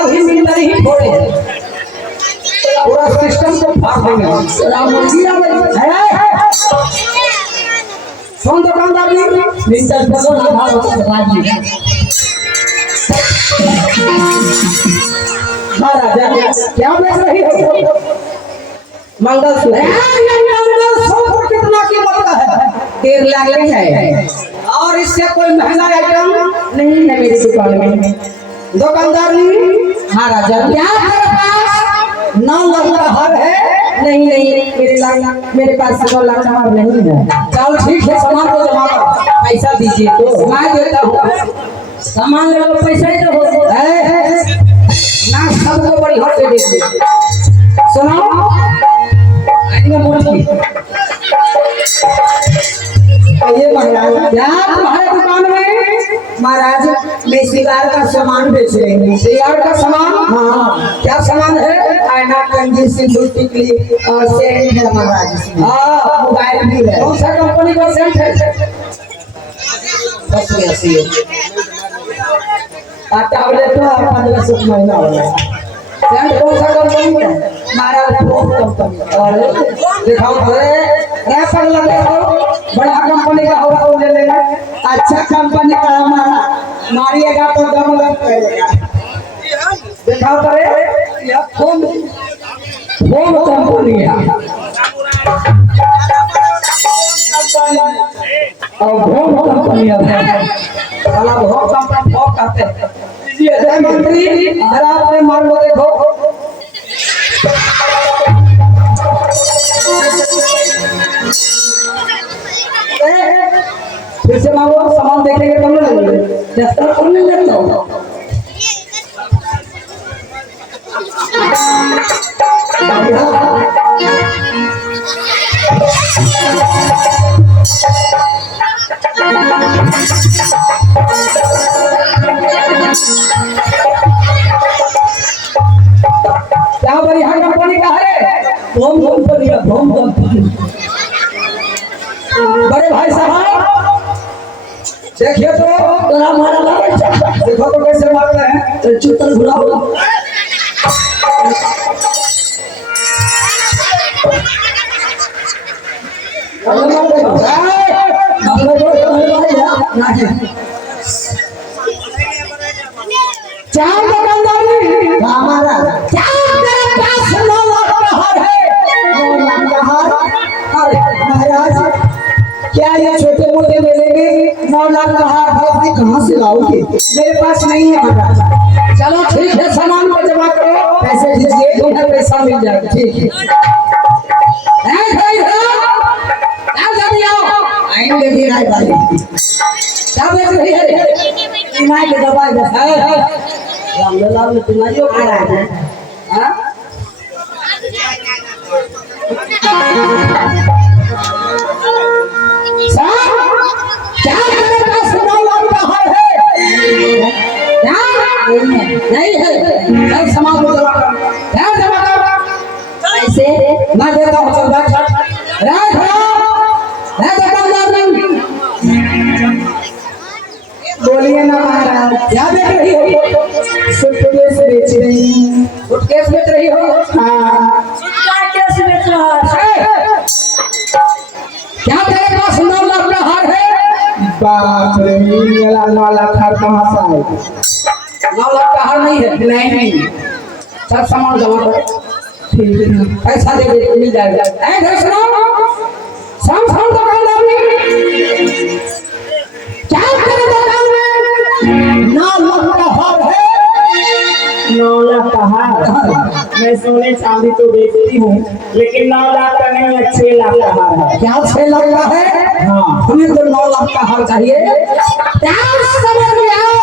अभी मिलता नहीं थोड़े पूरा सिस्टम को फाड़ देंगे। कौन दुकानदार जी मिलता चलो ना भाव राजी महाराजा क्या बेच रही हो? मंगलसूत्र कितना कीमत का है? 1.5 लाख है। और इससे कोई महंगा आइटम नहीं है मेरी दुकान में। दुकानदार महाराजा क्या मेरे पास 9 लाख का हार है? नहीं मेरे पास 9 लाख का हार नहीं है। चल ठीक है, सामान को जमा करो, पैसा दीजिए तो मैं देता हूँ। सामान ले लो, पैसा ही तो हो ना, सबको बड़ी हट से दे दे। सुनो ये महाराज क्या तुम्हारे दुकान में? महाराज मैं श्रृंगार का सामान बेच रही हूँ। श्रृंगार का सामान? हाँ। क्या सामान है? आईना, कंघी, सिंदूर, टिकली और सेंट है महाराज। हाँ, मोबाइल भी है। कौन सा कंपनी का सेंट है? 80 टैबलेट तो 1500 महीना हो गया। सेंट कौन सा कंपनी है? महाराज प्रो कंपनी। और दिखाओ थोड़े ऐसा लगे हो बड़ा कंपनी का होगा तो ले लेना। अच्छा कंपनी का हमारा मारिएगा तो दम लग जाएगा। दिखाओ करे यह कौन कंपनी है? और भोग कंपनी है। साला भोग कंपनी भोग कहते हैं। जय मंत्री रात में मार लो, देखो फिर से मांगो, सामान देखेंगे तब ना लगेंगे। दस्तर कौन नहीं लेता हूँ? क्या बढ़िया कंपनी का है? भोम कंपनी है, भोम कंपनी। बड़े भाई साहब देखिए तो हमारा देखो तो कैसे मारते हैं। चुतर घुराओ चार दुकानदारी हमारा क्या मेरे पास 9 लाख का हार है? 9 लाख का हार? अरे महाराज क्या ये छोटे मोटे मेले में 9 लाख का हार आपने कहाँ से लाओगे? मेरे पास नहीं है महाराज। चलो ठीक है, सामान को जमा करो, पैसे दीजिए, तुम्हें पैसा मिल जाएगा। ठीक है आएंगे भी राय वाले क्या बेच रही है? इनाय की दवाई है रामलाल में तुम्हारी आ रहा है। हाँ क्या मेरे पास 9 लाख का हार है? नहीं है। सब सामान को जमा कर, क्या जमा कर? ऐसे मैं देता हूँ। चल बैठ बोलिए ना महाराज, क्या बेच रही हो? सूटकेस बेच रही हूँ। सूटकेस बेच रही हो? हाँ। सूटकेस बेच रहा है। क्या तेरे पास 9 लाख का हार है? बाप रे, मेरा 9 लाख हार कहाँ से आएगा? 9 लाख का हार नहीं है। नहीं सब सामान जमा करो, ठीक है पैसा दे दे मिल जाएगा। दुकानदार क्या तेरे दुकान में 9 लाख का हार है? 9 लाख का हार? मैं सोने चांदी तो बेचती हूँ, लेकिन 9 लाख का नहीं है, 6 लाख का हार है। क्या 6 लाख का है? हाँ, हमें तो 9 लाख का हार चाहिए। क्या समझ में आओ?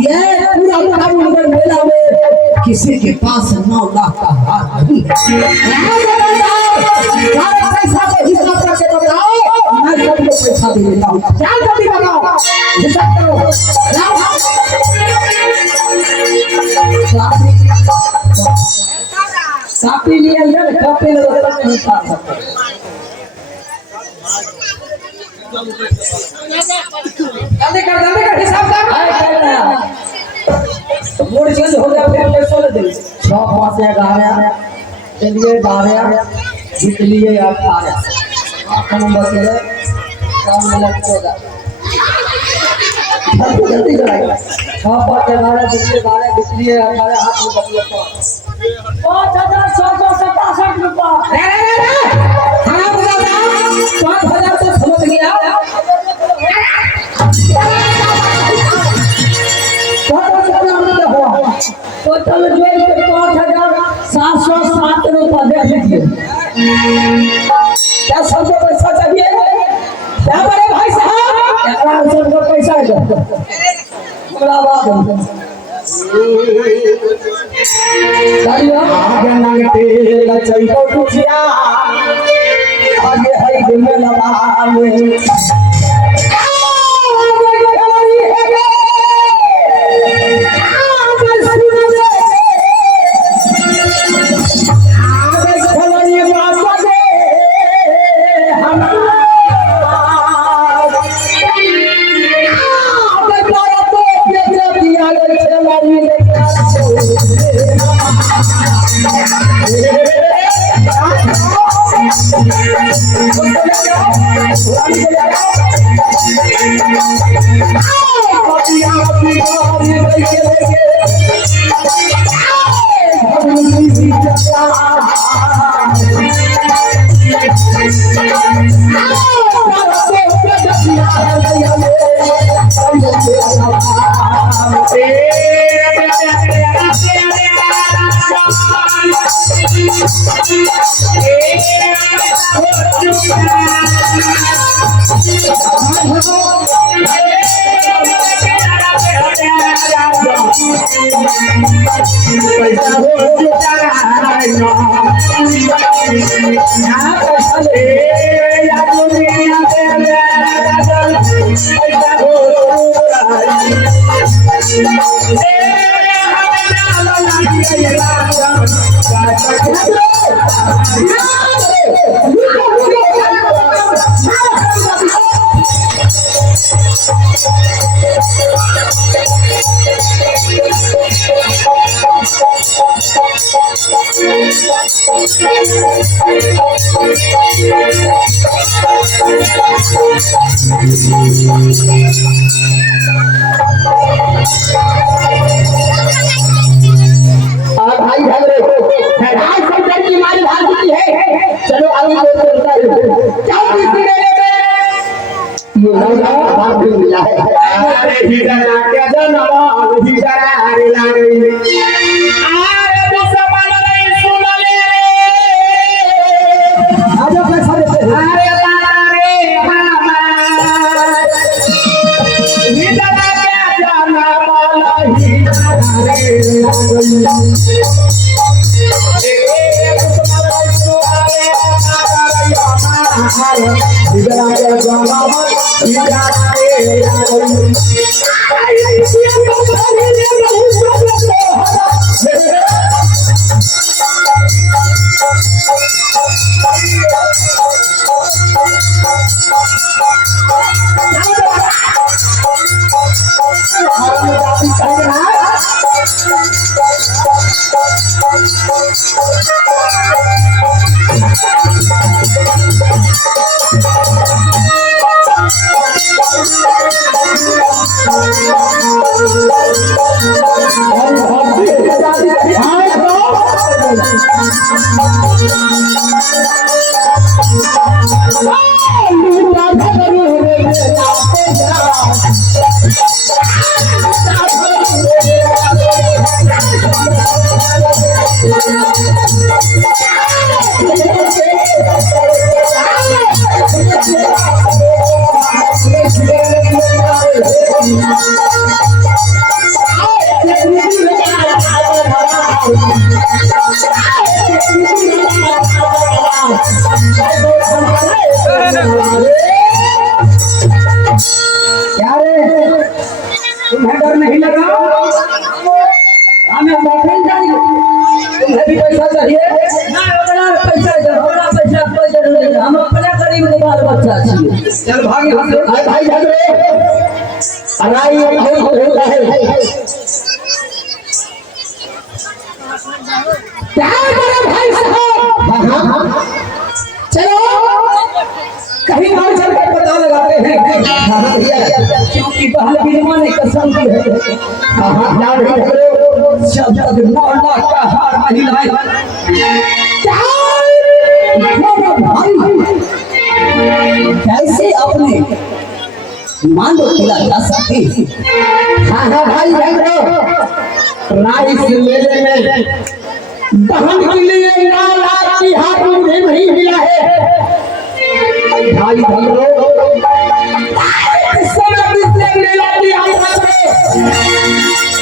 ये पूरा मेला में किसी के पास 9 लाख का हार नहीं है। पैसा को हिसाब करके बताओ। शादी लेता हूँ। क्या जल्दी बताओ, डिसाइड करो। काफी लिए अंदर काफी लोग नहीं खा सकते। जल्दी कर हिसाब कर। मूड चेंज हो गया फिर पैसा ले दे। 6 5 11 चलिए 12 जीत लिए 18 8 नंबर के काम मिला 14 जल्दी कराइए। 6 5 11 जीत 12 जीत लिए 18 हाथ में बचिए 5,667 रुपया। हाँ बुझा 5,000 तो समझ गया। टोटल जोड़ के 5,707 रुपया दे दीजिए। क्या सबको पैसा चाहिए? क्या बड़े भाई साहब सबको पैसा आगे लगते चलो टूटिया आगे है दिन में लगा बच्चा चाहिए। चल भाग यहाँ से। अरे भाई झगड़े अराई होता है क्या है मेरे भाई साहब? चलो कहीं और चलकर पता लगाते हैं, क्योंकि पहले विधवा ने कसम दी है जब तक 9 लाख का हार नहीं लाए भाई कैसे अपने मान लो खिला जा सकती। हाँ भाई राय इस मेले में बहन के लिए 9 लाख की हार मुझे नहीं मिला है भाई भगरो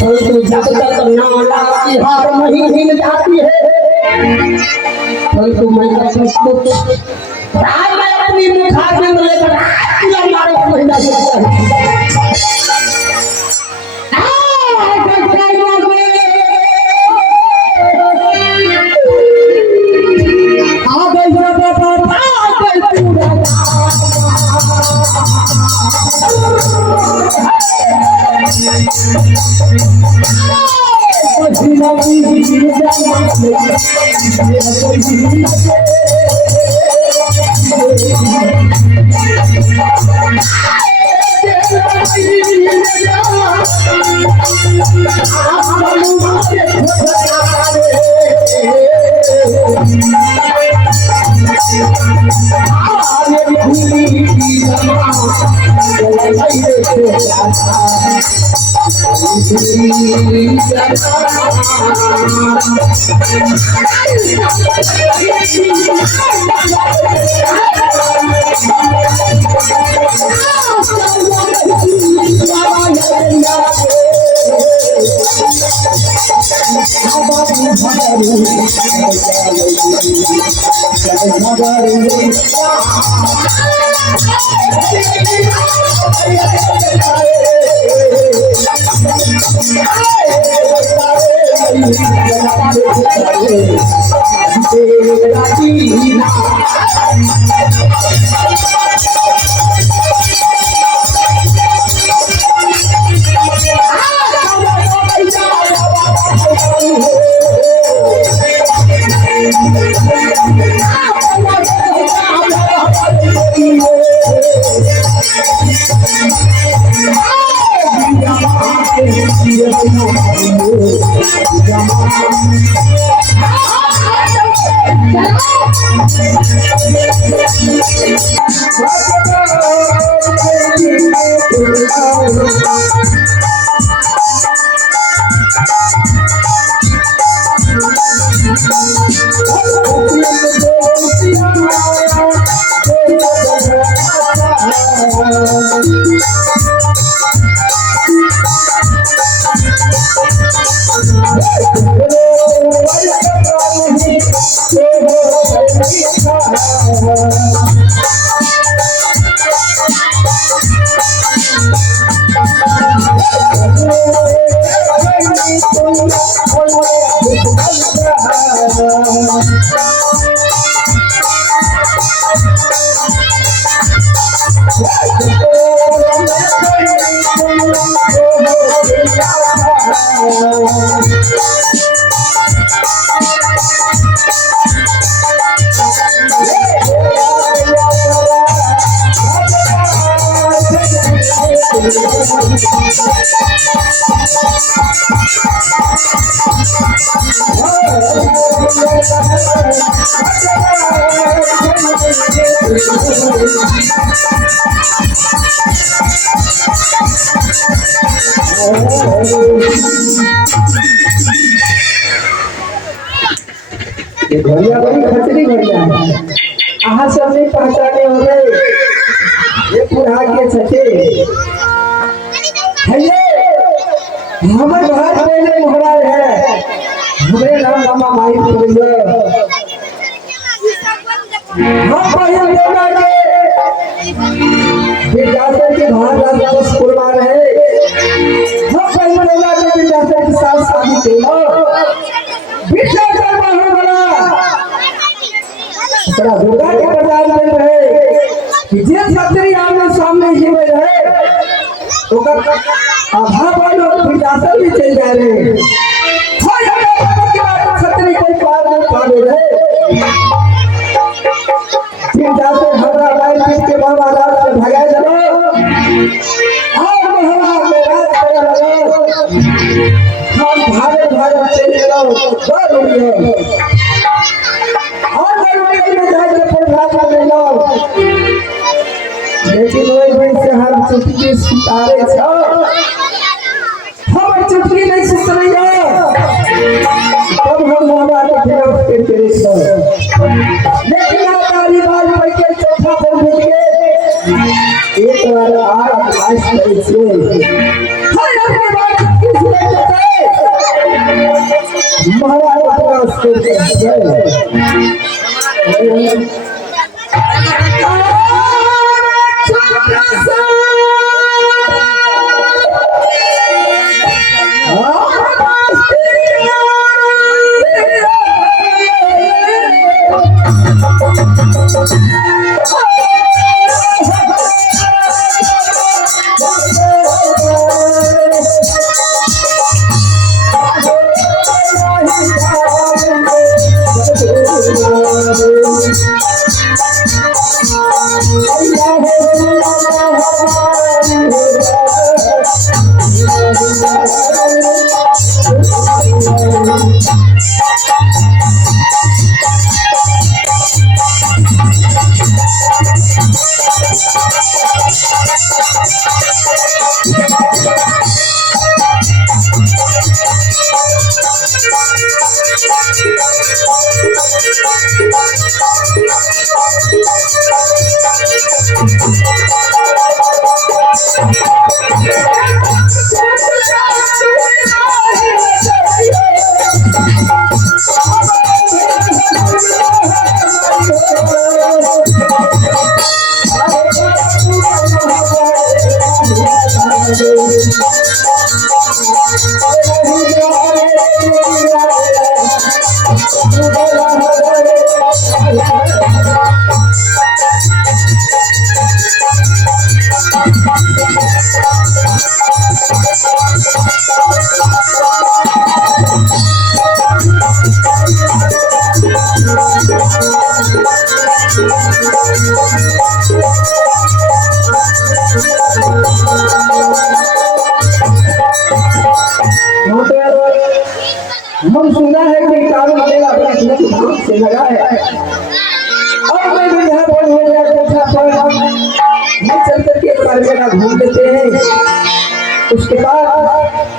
परंतु जब तक 9 लाख की हार नहीं मिल जाती है परंतु मैं कुछ मैं अपनी मुखाग्र में लेकर मारे महीना घड़िया बड़ी खतरी घड़िया है। आहा सब नहीं पहचाने हो गए ये पुरा के सचे है ये हमारे घर पहले मोहरा है हमें नाम मामा माई पुरिया हम पहले लेना के विद्यार्थी के बाहर जाकर स्कूल में रहे हम पहले लेना के विद्यार्थी के साथ शादी के विद्या करना है बड़ा दुर्गा के प्रदान कर रहे कि जे छतरी आमने सामने जीवे रहे ओकर अभाव वालो विजासर भी चल जाए रे होय के बाद छतरी कोई पार नहीं पावे रे फिर जाते हमरा लाइन पीट के बाबा रात से भगाए चलो और हवा में रात करे लगो हम भागे भागे चले चलो डर लियो और लड़के में जाके फिर रात में लो लेकिन वही भाई से हम चुटकी सुतारे छो हम चुटकी नहीं सुत रही है तब हम बाबा के खिलाफ करते छो लेकिन आतारी बाज भाई के चौथा पर भेज के एक बार आश करे छे हर के बाद किस ले जाए महाराज का उसके हम सुना है कि कानून मेला अपने धाम से लगा है और मैं भी यहाँ बोल हो गया देखा पर हम चल करके एक बार मेला घूम लेते हैं उसके बाद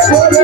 Yes,